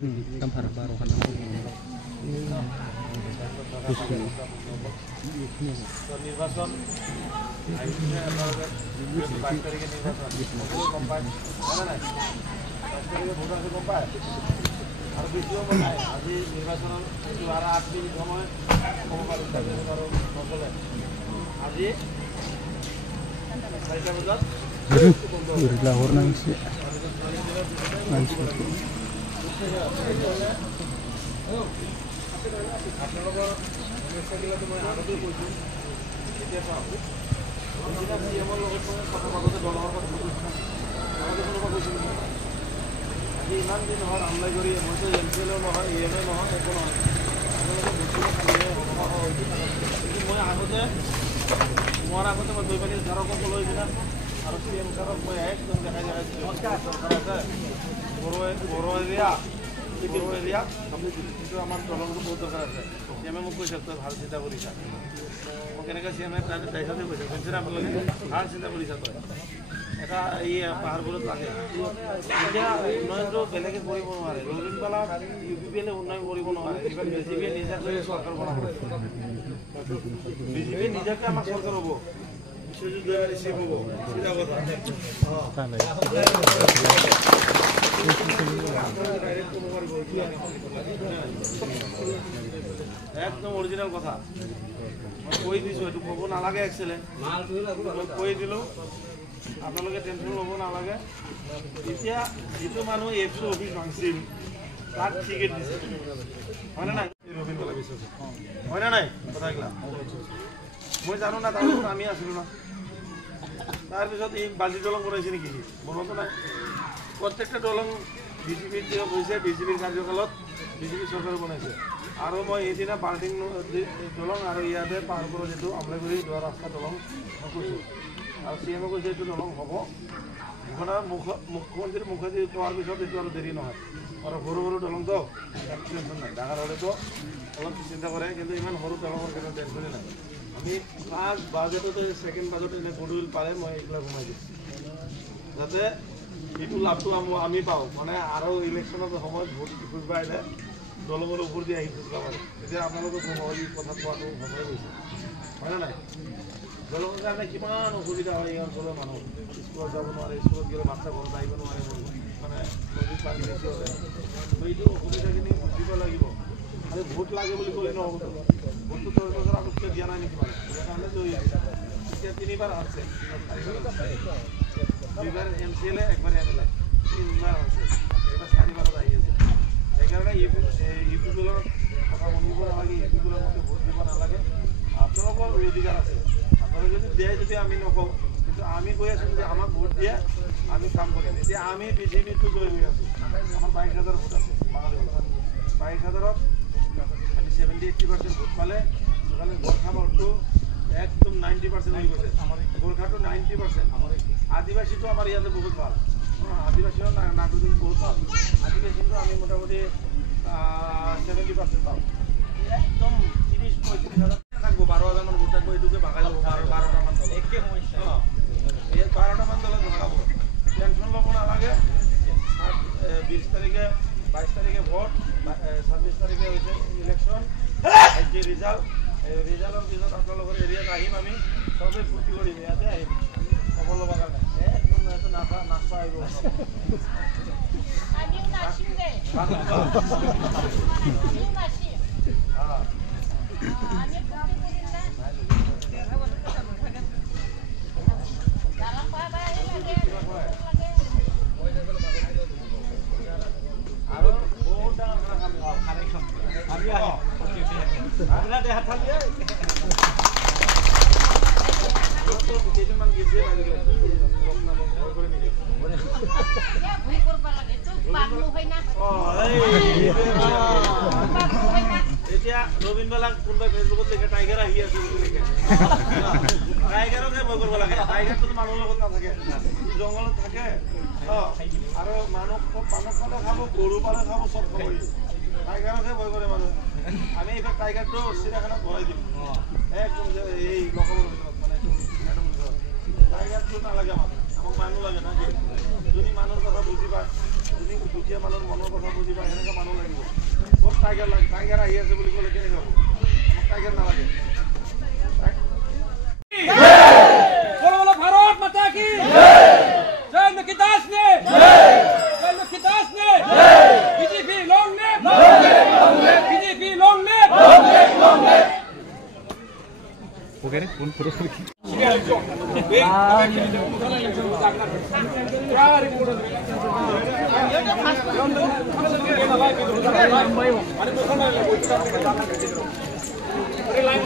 Kamar baru kan নির্বাচন আর বেশিও মনে হয় আজি নির্বাচনের আর 8 দিন সময় নচলে আজি 4টা বজাত lahor nangsi আপোনালোকৰ সমস্যাবিলাক মই আগতেই কৈছোঁ এতিয়া চাওক যিদিনা চিএমৰ লগত মই কথা পাতোঁতে দলৰ কথা কৈছোঁ আগতে কোনোবা কৈছিল আজি ইমান দিন হ'ল আমলাই কৰি মইতো এমচিএলও নহয় ইএমএ নহয় একো নহয় আপোনালোকে বস্তুটো খালে সভা হৈছিল কিন্তু মই আগতে মোৰ আগতে মই দৈপানী ছাৰকো ক'লৈ দিনা আৰু চিএম ছাৰক মই একদম দেখাই দেখাইছিলোঁ চৰকাৰ আছে বড়ো এৰিয়া কিন্তু আমাৰ দলটো বহুত দৰকাৰ আছে সিএমএ মোক কৈছে তই ভাল চিন্তা কৰিছা মোক এনেকৈ চিএমএ তাৰ দায়িত্বতে কৈছে কৈছে আপোনালোকে ভাল চিন্তা কৰিছা তই এটা এই পাহাৰবোৰত লাগে এতিয়া উন্নয়নটো বেলেগে কৰিব নোৱাৰে ৰবিনবালা ইউপিপিএলে উন্নয়ন কৰিব নোৱাৰে ইভেন বিজেপিয়ে নিজাকৈ চৰকাৰ বনাব বিজেপি নিজাকৈ আমাক চৰকাৰ হ'ব বিশ্বজিৎ দৈমাৰী চিএম হ'ব চিধা কথা একদম অৰিজিনাল কথা মই কৈ দিছোঁ এইটো ক'ব নালাগে একচুৱেলি মই কৈ দিলোঁ আপোনালোকে টেনশ্যন ল'ব নালাগে এতিয়া যিটো মানুহ এফচি অফিচ ভাঙছিল তাক টিকেট দিছে হয়নে নাই ৰবীন্দ্ৰ বিশ্ব হয়নে নাই কথাগিলা মই জানো না তাৰ লগত আমি আছিলোঁ না তাৰপিছত এই বালি দলং বনাইছে নেকি মনতো নাই প্ৰত্যেকটা দলং বিজেপিৰ দিনত হৈছে বিজেপিৰ কাৰ্যকালত বিজেপি চৰকাৰে বনাইছে আৰু মই এইদিনা বাল্টিং দলং আৰু ইয়াতে পাৰ কৰোঁ যিটো আমলাইগুৰি যোৱা ৰাস্তা দলং মই কৈছোঁ আৰু চিএমে কৈছে এইটো দলং হ'ব ঘটনাৰ মুখ্যমন্ত্ৰীৰ মুখেদি কোৱাৰ পিছত এইটো আৰু দেৰি নহয় আৰু সৰু সৰু দলংটো টেনশ্যন নাই ডাঙৰ হ'লেতো অলপ চিন্তা কৰে কিন্তু ইমান সৰু দলঙৰ কাৰণে টেনশ্যনেই নাই আমি ফাৰ্ষ্ট বাজেটতে ছেকেণ্ড বাজেট এনে গুডউইল পালে মই এইবিলাক সোমাই দিছোঁ যাতে এইটো লাভটো আমি পাওঁ মানে আৰু ইলেকশ্যনৰ সময়ত ভোট খুজিব আহিলে দলঙৰ ওপৰ দি আহি খুজিব পাৰে এতিয়া আপোনালোকক এই কথা কোৱাটো সময় গৈছে হয়নে নাই দলঙৰ কাৰণে কিমান অসুবিধা হয় এই অঞ্চলৰ মানুহ স্কুলত যাব নোৱাৰে স্কুলত গ'লে বাচ্চা ঘৰত আহিব নোৱাৰে মানে নদীত পানী বেছি হ'লে এইটো অসুবিধাখিনি বুজিব লাগিব আৰু ভোট লাগে বুলি ক'লে নহ'ব ভোটটো 10 বছৰ আগতকৈ দিয়া নাই নেকি মানে সেইকাৰণেতো এতিয়া 3বাৰ আছে দুইবাৰ এমচিএলএ একবাৰ এমএলএ 3বাৰ আছে এইবাৰ 4বাৰত আহি আছে সেইকাৰণে ইউপি দলৰ কথা শুনিব নালাগে ইউপি দলৰ মতে ভোট দিব নালাগে আপোনালোকৰ অধিকাৰ আছে আপোনালোকে যদি দিয়ে যদি আমি নকওঁ কিন্তু আমি কৈ আছোঁ যে আমাক ভোট দিয়ে আমি কাম কৰিম এতিয়া আমি বিজেপিটো জয় হৈ আছোঁ আমাৰ 22,000 ভোট আছে বাঙালী 22,000ত আমি 70-80% ভোট পালে সেইকাৰণে গোৰ্খা ভোটটো একদম 90% হৈ গৈছে গোৰ্খাটো 90% আদিবাসীটো আমাৰ ইয়াতে বহুত ভাল আদিবাসীৰ নাগৰিক বহুত ভাল আদিবাসীটো আমি মোটামুটি 70% পাওঁ একদম 30-35,000 থাকবো 12,000 ভোট থাকবো এইটোকে ভাগাই ল'ব 12টামান দল একে সমস্যা এই 12টামান দলত ভাগাব টেনশ্যন ল'ব নালাগে 20 তাৰিখে 22 তাৰিখে ভোট 26 তাৰিখে হৈছে ইলেকশ্যন আজি ৰিজাল্টৰ পিছত আপোনালোকৰ এৰিয়াত আহিম আমি চবেই ফূৰ্তি কৰিম ইয়াতে আহিম খবৰ ল'বৰ কাৰণে একদম ইয়াতে নাচা আহিব আৰু বহুত ডাঙৰ কাম আপোনাৰ দেহাত থাকি কেইজনমান গেছে এতিয়া ৰবীন্দ্ৰলাক কোনোবাই ফেচবুকত লিখে টাইগাৰ আহি আছে বুলি লিখে টাইগাৰকে ভয় কৰিব লাগে টাইগাৰটো মানুহৰ লগত নাথাকে জংঘলত থাকে আৰু মানুহ পালে খাব গৰু পালে খাব চব খাব টাইগাৰকে ভয় কৰে মানুহ আমি এইবাৰ টাইগাৰটো চিৰিয়াখানাত ভৰাই দিম একদম এই লখবৰ ভিতৰত মানে টাইগাৰটো নালাগে আমাক মানুহ লাগে না যোনী মানুহৰ কথা বুজি পায় যোনী দুখীয়া মানুহৰ মনৰ কথা বুজি পায় সেনেকৈ মানুহ টাইগাৰ লাগে, টাইগাৰ আহি আছে বুলি ক'লে কেনেকৈ হ'ব? আমাক টাইগাৰ নালাগে। बोलो बोलो भारत माता की जय लखीदास ने जय लखीदास ने BJP long live BJP long live वगैरह कौन पुरुष लाइन